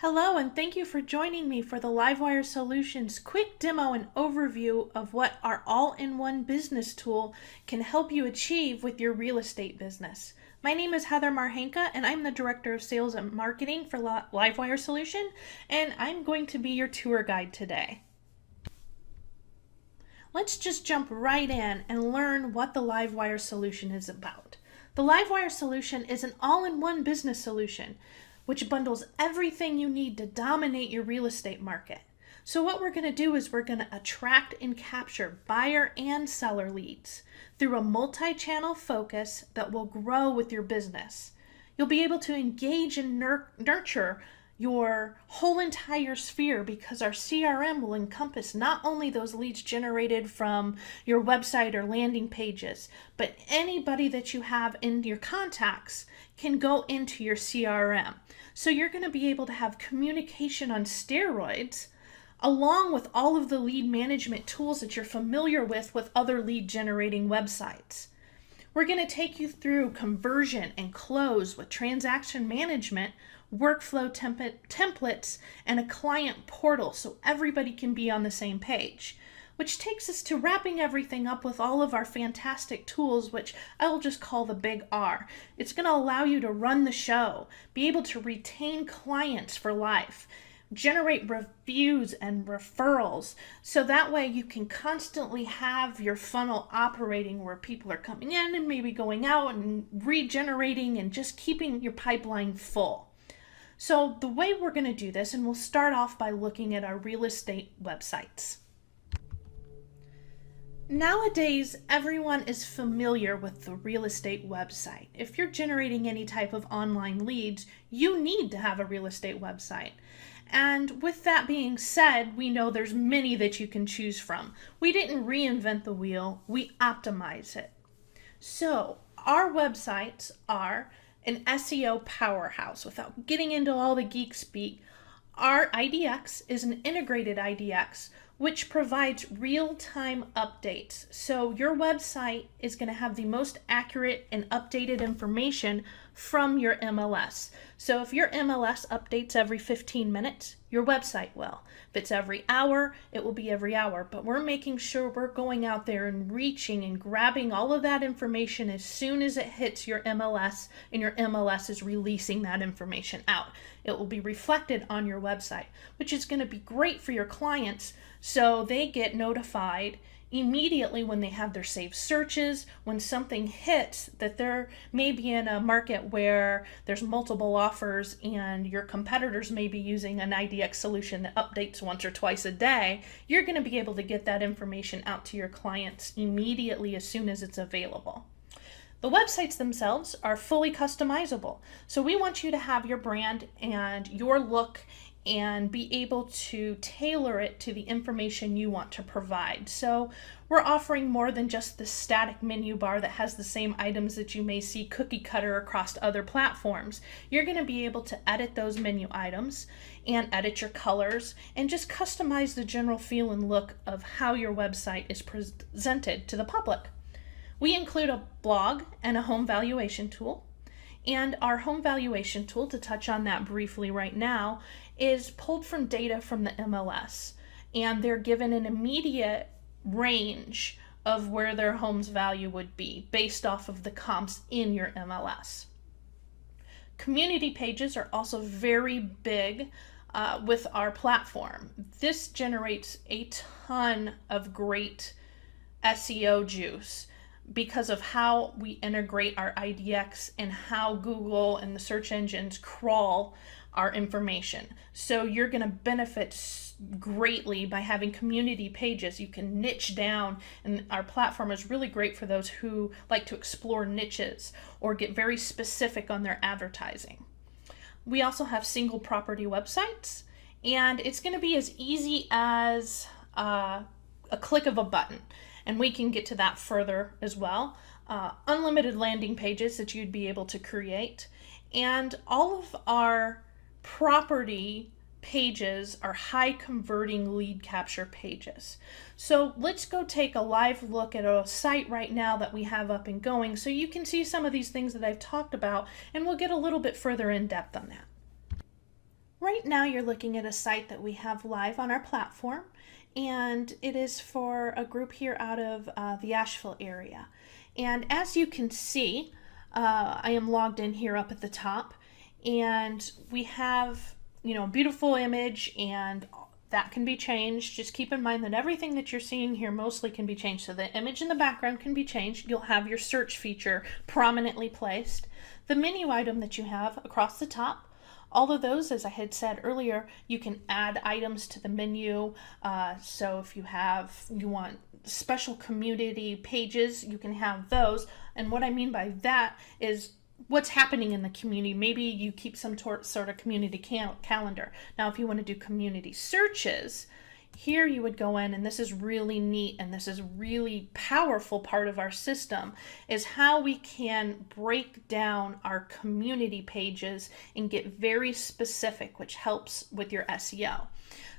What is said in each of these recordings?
Hello, and thank you for joining me for the LiveWire Solutions quick demo and overview of what our all-in-one business tool can help you achieve with your real estate business. My name is Heather Marhenka, and I'm the Director of Sales and Marketing for LiveWire Solution, and I'm going to be your tour guide today. Let's just jump right in and learn what the LiveWire Solution is about. The LiveWire Solution is an all-in-one business solution which bundles everything you need to dominate your real estate market. So what we're going to do is we're going to attract and capture buyer and seller leads through a multi-channel focus that will grow with your business. You'll be able to engage and nurture your whole entire sphere because our CRM will encompass not only those leads generated from your website or landing pages, but anybody that you have in your contacts can go into your CRM. So you're going to be able to have communication on steroids along with all of the lead management tools that you're familiar with other lead generating websites. We're going to take you through conversion and close with transaction management, workflow templates, and a client portal so everybody can be on the same page. Which takes us to wrapping everything up with all of our fantastic tools, which I will just call the big R. It's going to allow you to run the show, be able to retain clients for life, generate reviews and referrals, so that way you can constantly have your funnel operating where people are coming in and maybe going out and regenerating and just keeping your pipeline full. So the way we're going to do this, and we'll start off by looking at our real estate websites. Nowadays, everyone is familiar with the real estate website. If you're generating any type of online leads, you need to have a real estate website. And with that being said, we know there's many that you can choose from. We didn't reinvent the wheel, we optimize it. So our websites are an SEO powerhouse. Without getting into all the geek speak, our IDX is an integrated IDX which provides real-time updates. So your website is going to have the most accurate and updated information from your MLS. So if your MLS updates every 15 minutes, your website will. If it's every hour, it will be every hour. But we're making sure we're going out there and reaching and grabbing all of that information as soon as it hits your MLS, and your MLS is releasing that information out. It will be reflected on your website, which is going to be great for your clients so they get notified immediately when they have their saved searches, when something hits that they're maybe in a market where there's multiple offers and your competitors may be using an IDX solution that updates once or twice a day. You're going to be able to get that information out to your clients immediately as soon as it's available. The websites themselves are fully customizable. So we want you to have your brand and your look and be able to tailor it to the information you want to provide. So we're offering more than just the static menu bar that has the same items that you may see cookie cutter across other platforms. You're going to be able to edit those menu items and edit your colors and just customize the general feel and look of how your website is presented to the public. We include a blog and a home valuation tool. And our home valuation tool, to touch on that briefly right now, is pulled from data from the MLS. And they're given an immediate range of where their home's value would be based off of the comps in your MLS. Community pages are also very big with our platform. This generates a ton of great SEO juice because of how we integrate our IDX and how Google and the search engines crawl our information. So you're going to benefit greatly by having community pages. You can niche down, and our platform is really great for those who like to explore niches or get very specific on their advertising. We also have single property websites, and it's going to be as easy as a click of a button. And we can get to that further as well. Unlimited landing pages that you'd be able to create. And all of our property pages are high converting lead capture pages. So let's go take a live look at a site right now that we have up and going so you can see some of these things that I've talked about, and we'll get a little bit further in depth on that. Right now you're looking at a site that we have live on our platform, and it is for a group here out of the Asheville area. And as you can see, I am logged in here up at the top, and we have, a beautiful image, and that can be changed. Just keep in mind that everything that you're seeing here mostly can be changed. So the image in the background can be changed. You'll have your search feature prominently placed. The menu item that you have across the top, all of those, as I had said earlier, you can add items to the menu. So if you want special community pages, you can have those. And what I mean by that is what's happening in the community. Maybe you keep some sort of community calendar. Now, if you want to do community searches, here you would go in, and this is really neat, and this is really powerful part of our system, is how we can break down our community pages and get very specific, which helps with your SEO.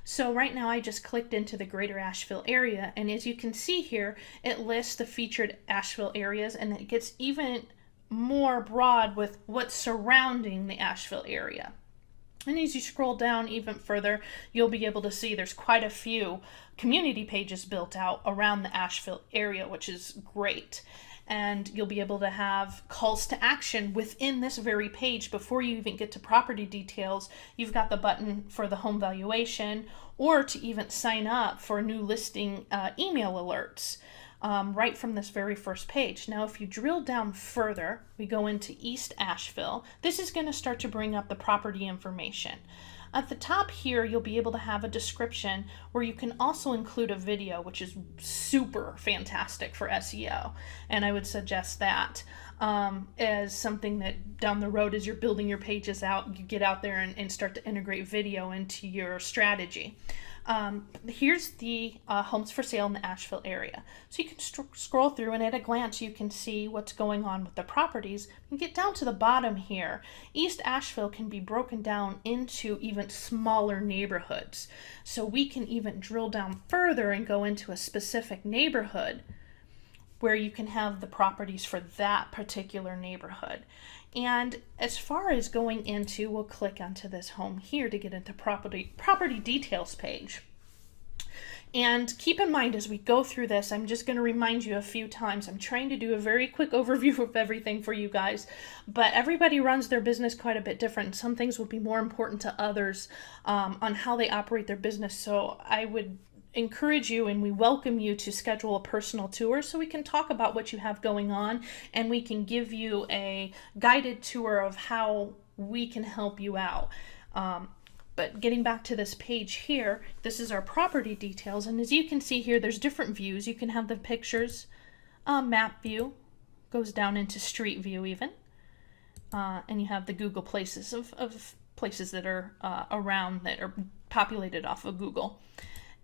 So right now I just clicked into the greater Asheville area, and as you can see here, it lists the featured Asheville areas, and it gets even more broad with what's surrounding the Asheville area. And as you scroll down even further, you'll be able to see there's quite a few community pages built out around the Asheville area, which is great. And you'll be able to have calls to action within this very page. Before you even get to property details, you've got the button for the home valuation, or to even sign up for new listing email alerts. Right from this very first page. Now, if you drill down further, we go into East Asheville. This is going to start to bring up the property information. At the top here, you'll be able to have a description where you can also include a video, which is super fantastic for SEO. And I would suggest that as something that down the road, as you're building your pages out, you get out there and start to integrate video into your strategy. Here's the homes for sale in the Asheville area. So you can scroll through, and at a glance you can see what's going on with the properties. You get down to the bottom here. East Asheville can be broken down into even smaller neighborhoods. So we can even drill down further and go into a specific neighborhood where you can have the properties for that particular neighborhood. And as far as going into, we'll click onto this home here to get into property details page. And keep in mind, as we go through this, I'm just going to remind you a few times. I'm trying to do a very quick overview of everything for you guys, but everybody runs their business quite a bit different. Some things will be more important to others on how they operate their business. So I would encourage you, and we welcome you to schedule a personal tour so we can talk about what you have going on, and we can give you a guided tour of how we can help you out. But getting back to this page here, this is our property details, and as you can see here, there's different views. You can have the pictures, map view, goes down into street view even, and you have the Google places of places that are around, that are populated off of Google.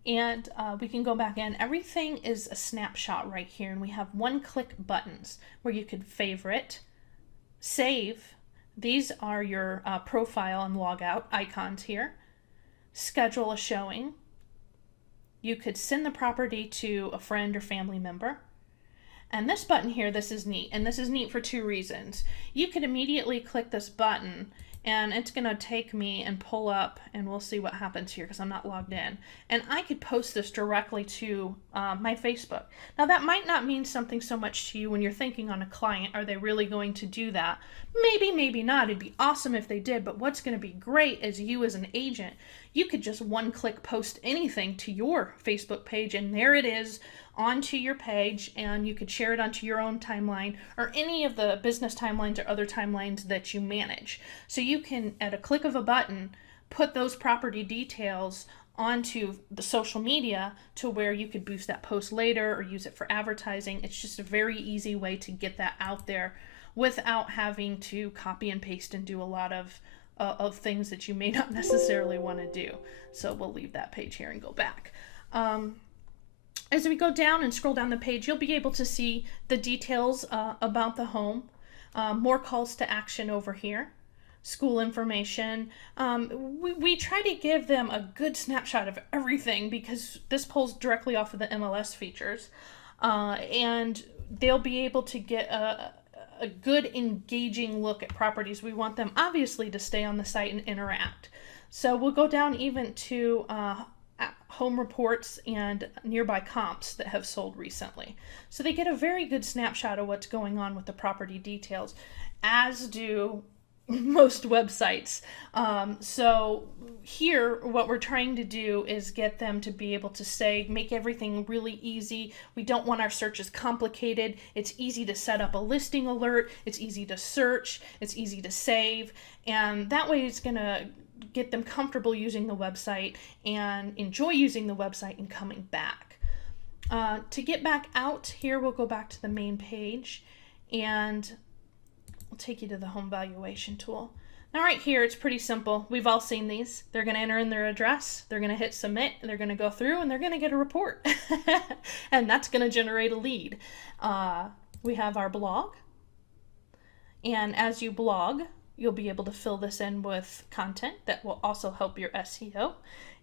And we can go back in. Everything is a snapshot right here, and we have one-click buttons where you can favorite, save. These are your profile and logout icons here. Schedule a showing. You could send the property to a friend or family member. And this button here, this is neat, and this is neat for two reasons. You could immediately click this button, and it's going to take me and pull up, and we'll see what happens here because I'm not logged in. And I could post this directly to my Facebook. Now, that might not mean something so much to you when you're thinking on a client. Are they really going to do that? Maybe, maybe not. It'd be awesome if they did, but what's going to be great is you as an agent, you could just one-click post anything to your Facebook page, and there it is onto your page, and you could share it onto your own timeline or any of the business timelines or other timelines that you manage. So you can, at a click of a button, put those property details onto the social media to where you could boost that post later or use it for advertising. It's just a very easy way to get that out there without having to copy and paste and do a lot of things that you may not necessarily want to do. So we'll leave that page here and go back. As we go down and scroll down the page, you'll be able to see the details about the home, more calls to action over here, school information. We try to give them a good snapshot of everything because this pulls directly off of the MLS features, and they'll be able to get a good engaging look at properties. We want them obviously to stay on the site and interact. So we'll go down even to home reports and nearby comps that have sold recently. So they get a very good snapshot of what's going on with the property details, as do most websites. So here, what we're trying to do is get them to be able to say, make everything really easy. We don't want our searches complicated. It's easy to set up a listing alert. It's easy to search. It's easy to save. And that way it's going to get them comfortable using the website and enjoy using the website and coming back. To get back out here, we'll go back to the main page and we'll take you to the home valuation tool. Now right here, it's pretty simple. We've all seen these. They're going to enter in their address, they're going to hit submit, and they're going to go through and they're going to get a report. And that's going to generate a lead. We have our blog. And as you blog, you'll be able to fill this in with content that will also help your SEO.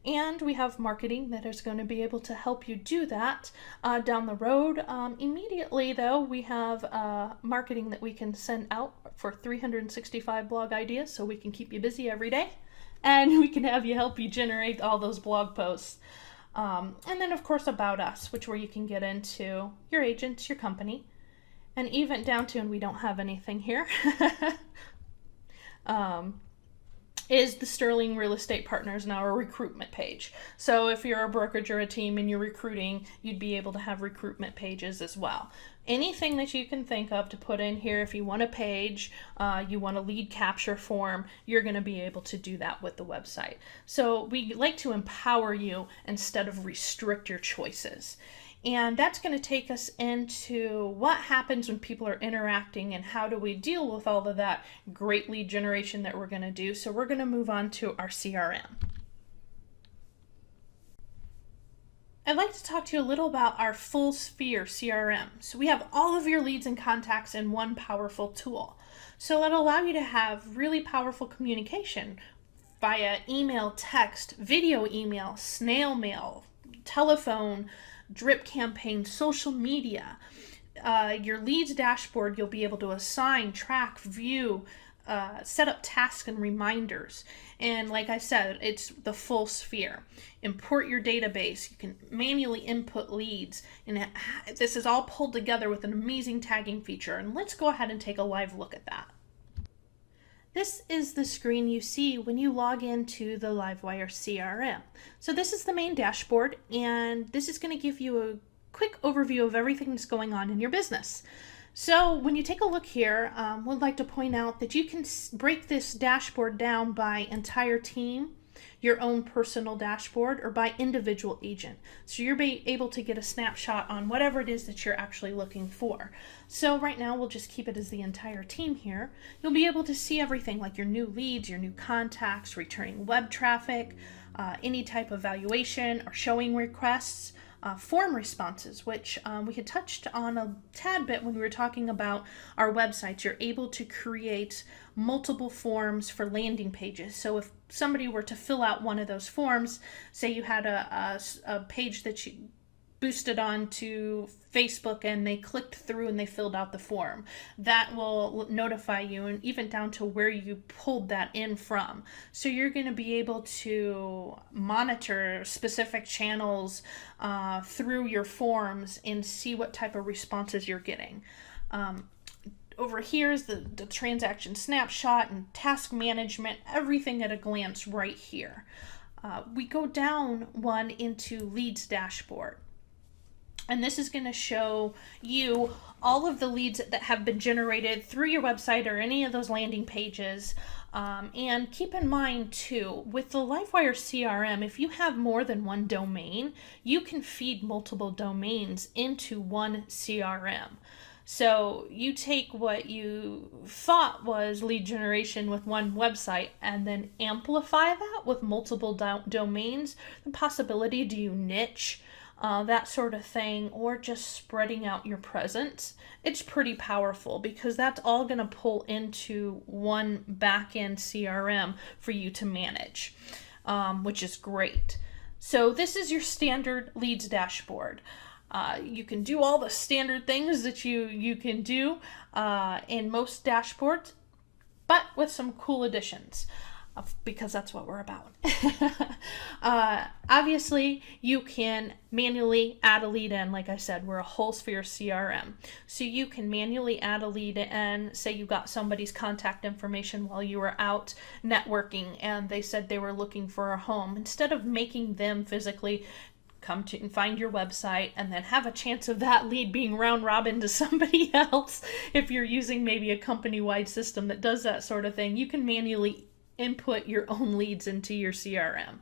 And we have marketing that is going to be able to help you do that down the road. Immediately, though, we have marketing that we can send out for 365 blog ideas, so we can keep you busy every day. And we can have you help you generate all those blog posts. And then, of course, About Us, which where you can get into your agents, your company, and even down to, and we don't have anything here, is the Sterling Real Estate Partners now a recruitment page. So if you're a brokerage or a team and you're recruiting, you'd be able to have recruitment pages as well. Anything that you can think of to put in here, if you want a page, you want a lead capture form, you're going to be able to do that with the website. So we like to empower you instead of restrict your choices. And that's going to take us into what happens when people are interacting and how do we deal with all of that great lead generation that we're going to do. So we're going to move on to our CRM. I'd like to talk to you a little about our full sphere CRM. So we have all of your leads and contacts in one powerful tool. So it'll allow you to have really powerful communication via email, text, video email, snail mail, telephone, drip campaign, social media. Your leads dashboard, you'll be able to assign, track, view, set up tasks and reminders. And like I said, it's the full sphere. Import your database. You can manually input leads. And this is all pulled together with an amazing tagging feature. And let's go ahead and take a live look at that. This is the screen you see when you log into the LiveWire CRM. So this is the main dashboard, and this is going to give you a quick overview of everything that's going on in your business. So when you take a look here, we'd like to point out that you can break this dashboard down by entire team, your own personal dashboard, or by individual agent. So you're able to get a snapshot on whatever it is that you're actually looking for. So right now we'll just keep it as the entire team here. You'll be able to see everything like your new leads, your new contacts, returning web traffic, any type of valuation or showing requests, form responses, which we had touched on a tad bit when we were talking about our websites. You're able to create multiple forms for landing pages. So if somebody were to fill out one of those forms, say you had a page that you boosted onto Facebook and they clicked through and they filled out the form, that will notify you, and even down to where you pulled that in from. So you're going to be able to monitor specific channels through your forms and see what type of responses you're getting. Over here is the transaction snapshot and task management, everything at a glance right here. We go down one into leads dashboard. And this is going to show you all of the leads that have been generated through your website or any of those landing pages. And keep in mind too, with the LiveWire CRM, if you have more than one domain, you can feed multiple domains into one CRM. So you take what you thought was lead generation with one website and then amplify that with multiple domains. The possibility, do you niche? That sort of thing, or just spreading out your presence. It's pretty powerful because that's all going to pull into one back-end CRM for you to manage, which is great. So this is your standard leads dashboard. You can do all the standard things that you can do in most dashboards, but with some cool additions. because that's what we're about. Obviously, you can manually add a lead in. Like I said, we're a whole sphere CRM. So you can manually add a lead in. Say you got somebody's contact information while you were out networking and they said they were looking for a home. Instead of making them physically come to and find your website and then have a chance of that lead being round robin to somebody else, if you're using maybe a company-wide system that does that sort of thing, you can manually input your own leads into your CRM.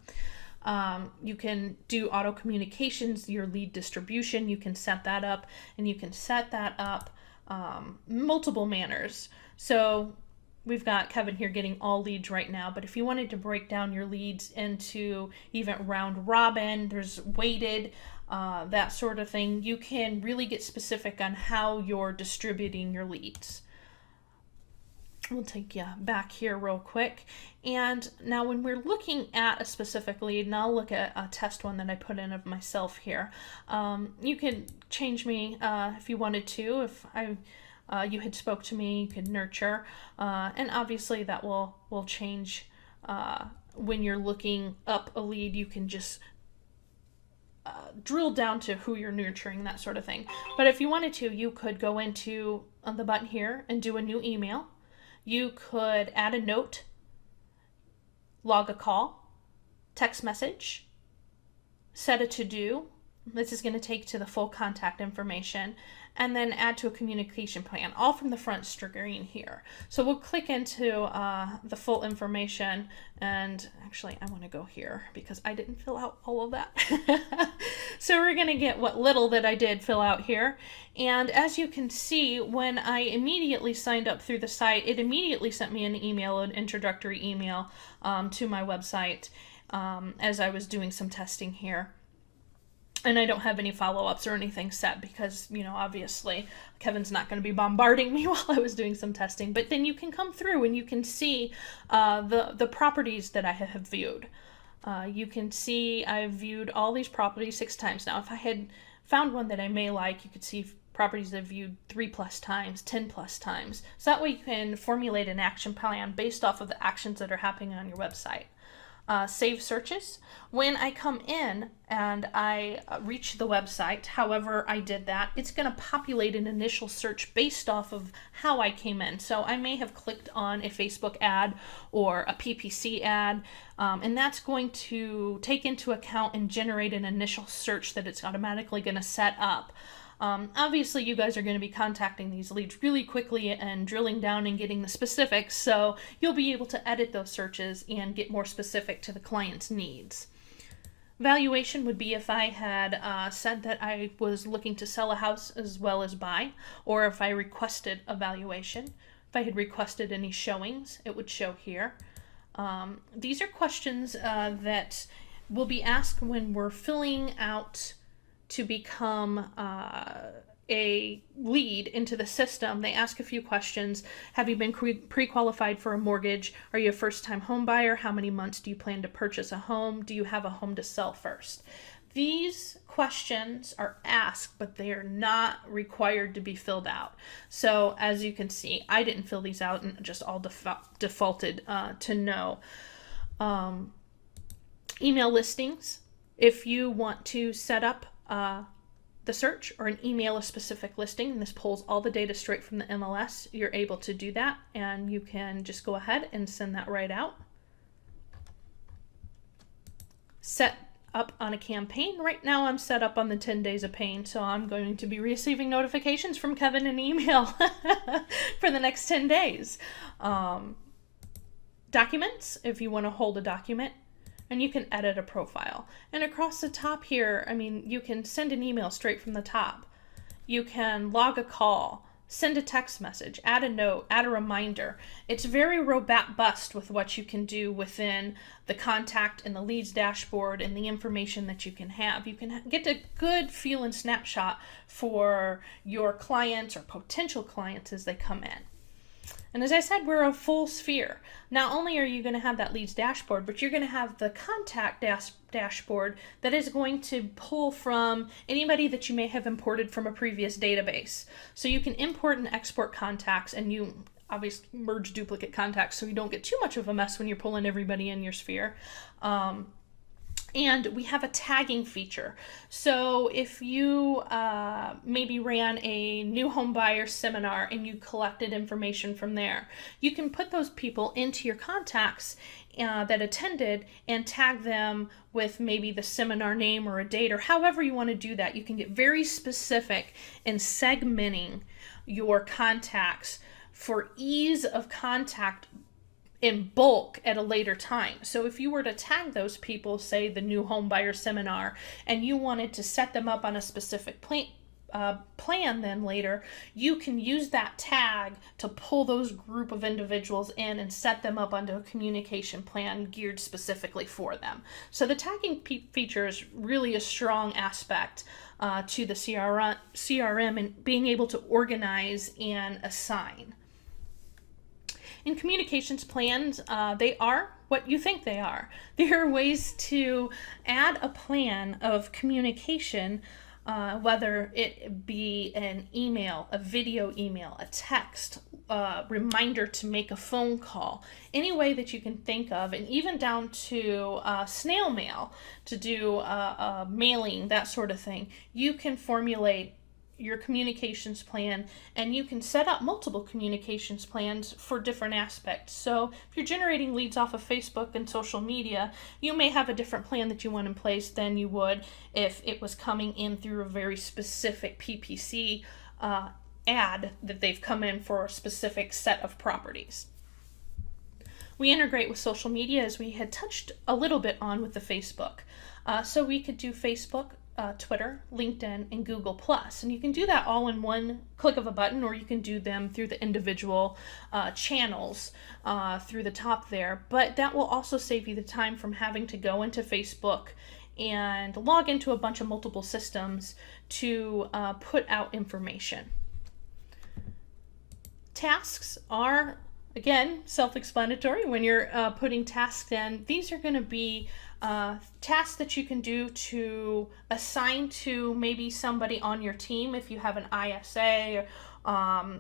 You can do auto communications, your lead distribution. You can set that up, and you can set that up multiple manners. So we've got Kevin here getting all leads right now, but if you wanted to break down your leads into even round robin, there's weighted, that sort of thing, you can really get specific on how you're distributing your leads. We'll take you back here real quick. And now when we're looking at a specific lead, and I'll look at a test one that I put in of myself here. You can change me if you wanted to. If you had spoke to me, you could nurture. And obviously that will change when you're looking up a lead. You can just drill down to who you're nurturing, that sort of thing. But if you wanted to, you could go into the button here and do a new email. You could add a note, log a call, text message, set a to-do. This is going to take to the full contact information, and then add to a communication plan, all from the front screen here. So we'll click into the full information, and actually I want to go here because I didn't fill out all of that. So we're going to get what little that I did fill out here. And as you can see, when I immediately signed up through the site, it immediately sent me an email, an introductory email to my website as I was doing some testing here. And I don't have any follow-ups or anything set because, you know, obviously Kevin's not going to be bombarding me while I was doing some testing. But then you can come through and you can see the properties that I have viewed. You can see I've viewed all these properties 6 times. Now, if I had found one that I may like, you could see properties I've viewed 3+ times, 10+ times. So that way you can formulate an action plan based off of the actions that are happening on your website. Save searches. When I come in and I reach the website, however I did that, it's going to populate an initial search based off of how I came in. So I may have clicked on a Facebook ad or a PPC ad, and that's going to take into account and generate an initial search that it's automatically going to set up. Obviously, you guys are going to be contacting these leads really quickly and drilling down and getting the specifics, so you'll be able to edit those searches and get more specific to the client's needs. Valuation would be if I had said that I was looking to sell a house as well as buy, or if I requested a valuation. If I had requested any showings, it would show here. These are questions that will be asked when we're filling out to become a lead into the system. They ask a few questions. Have you been pre-qualified for a mortgage? Are you a first-time home buyer? How many months do you plan to purchase a home? Do you have a home to sell first? These questions are asked, but they are not required to be filled out. So as you can see, I didn't fill these out and just all defaulted to no. Email listings. If you want to set up the search or an email a specific listing, and this pulls all the data straight from the MLS, you're able to do that, and you can just go ahead and send that right out. Set up on a campaign. Right now I'm set up on the 10 days of pain, so I'm going to be receiving notifications from Kevin in email for the next 10 days. Documents, if you want to hold a document, and you can edit a profile. And across the top here, I mean, you can send an email straight from the top. You can log a call, send a text message, add a note, add a reminder. It's very robust with what you can do within the contact and the leads dashboard and the information that you can have. You can get a good feel and snapshot for your clients or potential clients as they come in. And as I said, we're a full sphere. Not only are you going to have that leads dashboard, but you're going to have the contact dashboard that is going to pull from anybody that you may have imported from a previous database. So you can import and export contacts, and you obviously merge duplicate contacts so you don't get too much of a mess when you're pulling everybody in your sphere. And we have a tagging feature. So if you maybe ran a new home buyer seminar and you collected information from there, you can put those people into your contacts that attended and tag them with maybe the seminar name or a date, or however you want to do that. You can get very specific in segmenting your contacts for ease of contact in bulk at a later time. So if you were to tag those people, say the new home buyer seminar, and you wanted to set them up on a specific plan then later, you can use that tag to pull those group of individuals in and set them up onto a communication plan geared specifically for them. So the tagging feature is really a strong aspect to the CRM and being able to organize and assign. In communications plans, they are what you think they are. There are ways to add a plan of communication, whether it be an email, a video email, a text, reminder to make a phone call, any way that you can think of, and even down to snail mail to do mailing, that sort of thing. You can formulate your communications plan, and you can set up multiple communications plans for different aspects. So if you're generating leads off of Facebook and social media, you may have a different plan that you want in place than you would if it was coming in through a very specific PPC ad that they've come in for a specific set of properties. We integrate with social media, as we had touched a little bit on with the Facebook. So we could do Facebook, Twitter, LinkedIn, and Google+. And you can do that all in one click of a button, or you can do them through the individual channels through the top there. But that will also save you the time from having to go into Facebook and log into a bunch of multiple systems to put out information. Tasks are, again, self-explanatory. When you're putting tasks in, these are going to be tasks that you can do to assign to maybe somebody on your team if you have an ISA,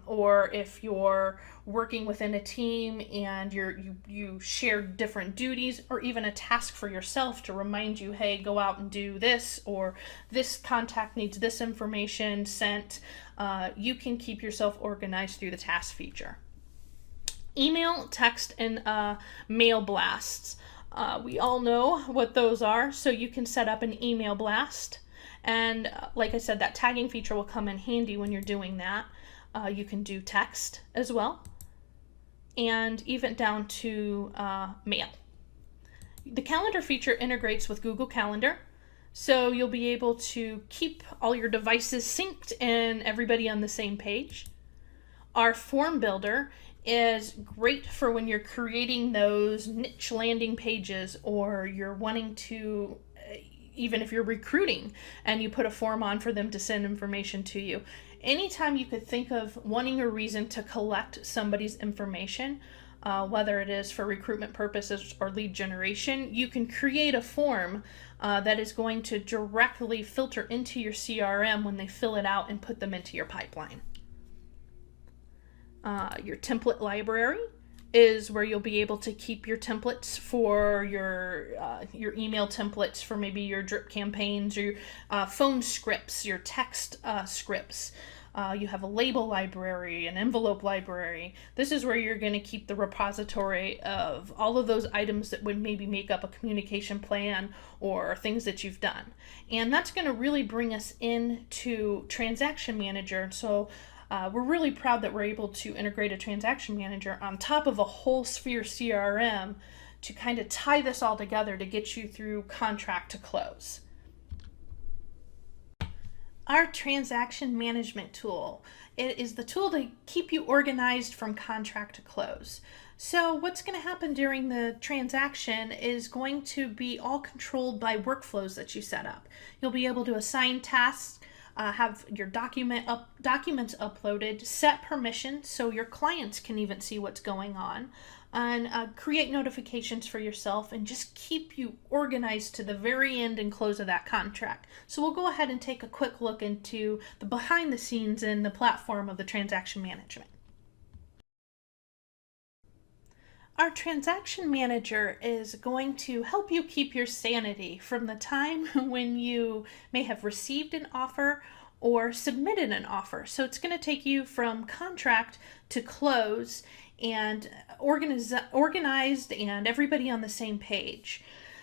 or if you're working within a team and you share different duties, or even a task for yourself to remind you, hey, go out and do this, or this contact needs this information sent. You can keep yourself organized through the task feature. Email, text, and mail blasts. We all know what those are, so you can set up an email blast, and like I said, that tagging feature will come in handy when you're doing that. You can do text as well, and even down to mail. The calendar feature integrates with Google Calendar, so you'll be able to keep all your devices synced and everybody on the same page. Our form builder is great for when you're creating those niche landing pages, or you're wanting to, even if you're recruiting and you put a form on for them to send information to you. Anytime you could think of wanting a reason to collect somebody's information, whether it is for recruitment purposes or lead generation, you can create a form that is going to directly filter into your CRM when they fill it out and put them into your pipeline. Your template library is where you'll be able to keep your templates for your email templates for maybe your drip campaigns, or your phone scripts, your text scripts. You have a label library, an envelope library. This is where you're going to keep the repository of all of those items that would maybe make up a communication plan or things that you've done. And that's going to really bring us into Transaction Manager. So we're really proud that we're able to integrate a Transaction Manager on top of a whole Sphere CRM to kind of tie this all together to get you through contract to close. Our transaction management tool, it is the tool to keep you organized from contract to close. So what's going to happen during the transaction is going to be all controlled by workflows that you set up. You'll be able to assign tasks, have your documents uploaded, set permissions so your clients can even see what's going on, and create notifications for yourself, and just keep you organized to the very end and close of that contract. So we'll go ahead and take a quick look into the behind the scenes and the platform of the transaction management. Our transaction manager is going to help you keep your sanity from the time when you may have received an offer or submitted an offer. So it's going to take you from contract to close and organized and everybody on the same page.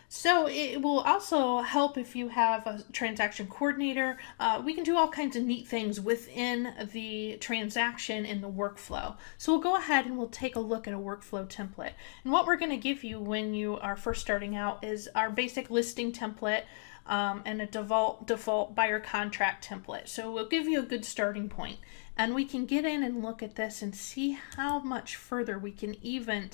So it will also help if you have a transaction coordinator. We can do all kinds of neat things within the transaction in the workflow. So we'll go ahead and we'll take a look at a workflow template. And what we're going to give you when you are first starting out is our basic listing template and a default buyer contract template. So we'll give you a good starting point. And we can get in and look at this and see how much further we can even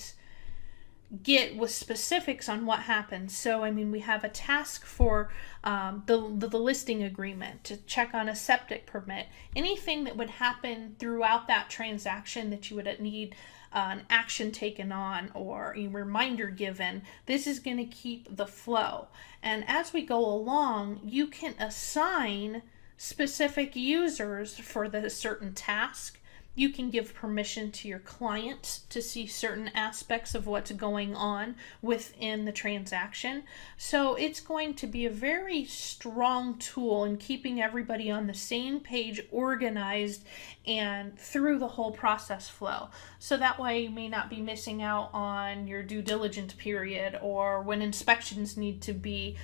get with specifics on what happens. So, I mean, we have a task for the listing agreement, to check on a septic permit, anything that would happen throughout that transaction that you would need an action taken on or a reminder given. This is going to keep the flow. And as we go along, you can assign specific users for the certain task. You can give permission to your client to see certain aspects of what's going on within the transaction. So it's going to be a very strong tool in keeping everybody on the same page, organized, and through the whole process flow. So that way you may not be missing out on your due diligence period or when inspections need to be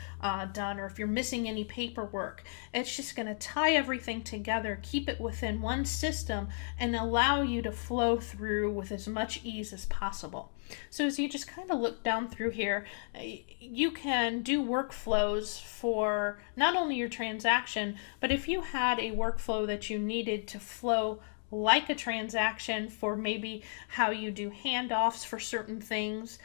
done, or if you're missing any paperwork. It's just going to tie everything together, keep it within one system, and allow you to flow through with as much ease as possible. So as you just kind of look down through here, you can do workflows for not only your transaction, but if you had a workflow that you needed to flow like a transaction for maybe how you do handoffs for certain things,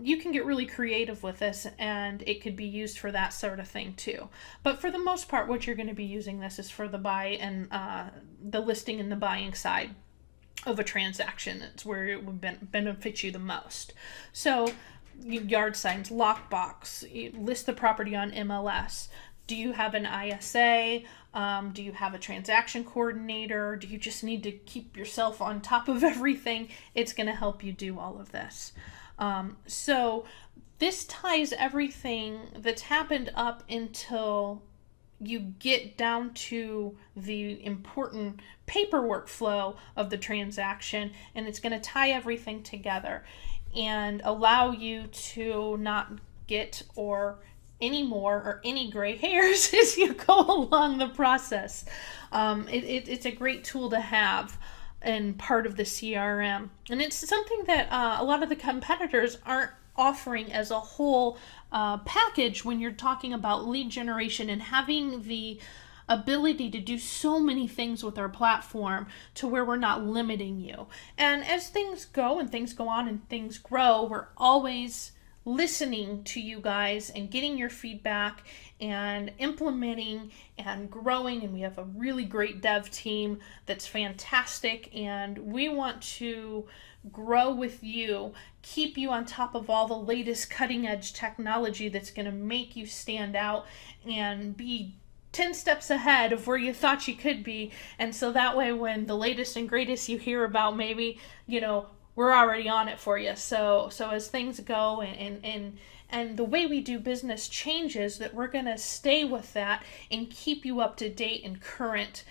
you can get really creative with this, and it could be used for that sort of thing too. But for the most part, what you're going to be using this is for the buy and the listing and the buying side of a transaction. It's where it would benefit you the most. So yard signs, lockbox, list the property on MLS. Do you have an ISA? Do you have a transaction coordinator? Do you just need to keep yourself on top of everything? It's going to help you do all of this. So this ties everything that's happened up until you get down to the important paperwork flow of the transaction, and it's going to tie everything together and allow you to not get any gray hairs as you go along the process. It's a great tool to have and part of the CRM, and it's something that a lot of the competitors aren't offering as a whole package when you're talking about lead generation and having the ability to do so many things with our platform to where we're not limiting you. And as things go and things go on and things grow, we're always listening to you guys and getting your feedback and implementing and growing. And we have a really great dev team that's fantastic, and we want to grow with you, keep you on top of all the latest cutting edge technology that's going to make you stand out and be 10 steps ahead of where you thought you could be. And so that way, when the latest and greatest you hear about, maybe, we're already on it for you. So as things go and the way we do business changes, that we're going to stay with that and keep you up to date and current.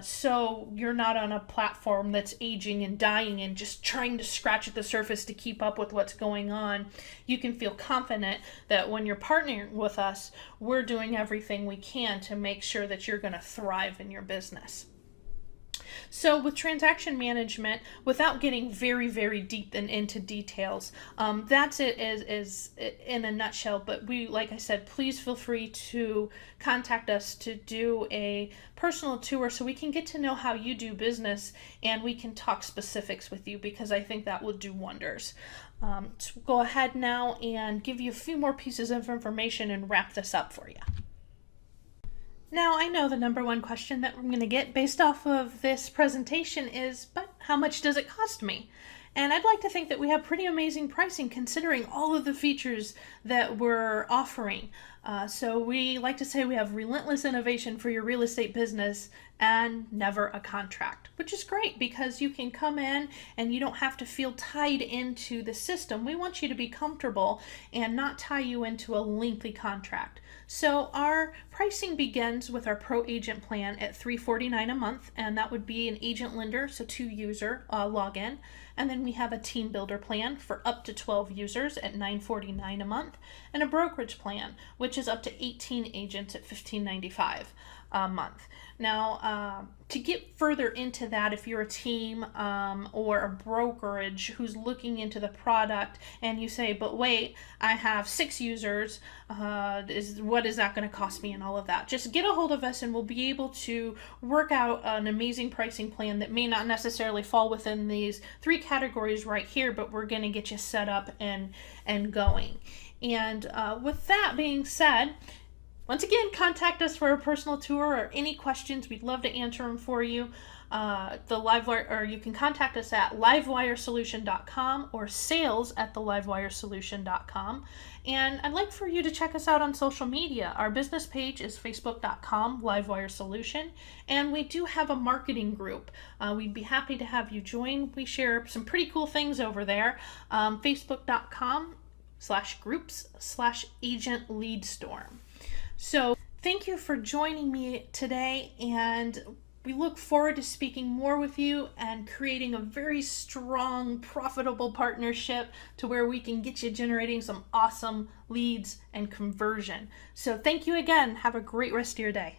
So you're not on a platform that's aging and dying and just trying to scratch at the surface to keep up with what's going on. You can feel confident that when you're partnering with us, we're doing everything we can to make sure that you're going to thrive in your business. So with transaction management, without getting very, very deep and into details, that's it is in a nutshell. But like I said, please feel free to contact us to do a personal tour so we can get to know how you do business and we can talk specifics with you, because I think that will do wonders. So go ahead now and give you a few more pieces of information and wrap this up for you. Now, I know the number one question that I'm going to get based off of this presentation is, but how much does it cost me? And I'd like to think that we have pretty amazing pricing considering all of the features that we're offering. So we like to say we have relentless innovation for your real estate business and never a contract, which is great because you can come in and you don't have to feel tied into the system. We want you to be comfortable and not tie you into a lengthy contract. So our pricing begins with our Pro Agent plan at $349 a month, and that would be an agent lender, so 2-user login. And then we have a team builder plan for up to 12 users at $949 a month, and a brokerage plan, which is up to 18 agents at $1595 a month. Now, to get further into that, if you're a team or a brokerage who's looking into the product and you say, but wait, I have 6 users, what is that going to cost me and all of that? Just get a hold of us and we'll be able to work out an amazing pricing plan that may not necessarily fall within these 3 categories right here, but we're going to get you set up and going. And with that being said, once again, contact us for a personal tour or any questions. We'd love to answer them for you. The LiveWire, or you can contact us at livewiresolution.com or sales@thelivewiresolution.com. And I'd like for you to check us out on social media. Our business page is facebook.com LiveWire Solution, and we do have a marketing group. We'd be happy to have you join. We share some pretty cool things over there. Facebook.com/groups/agent lead storm. So thank you for joining me today, and we look forward to speaking more with you and creating a very strong, profitable partnership to where we can get you generating some awesome leads and conversion. So thank you again. Have a great rest of your day.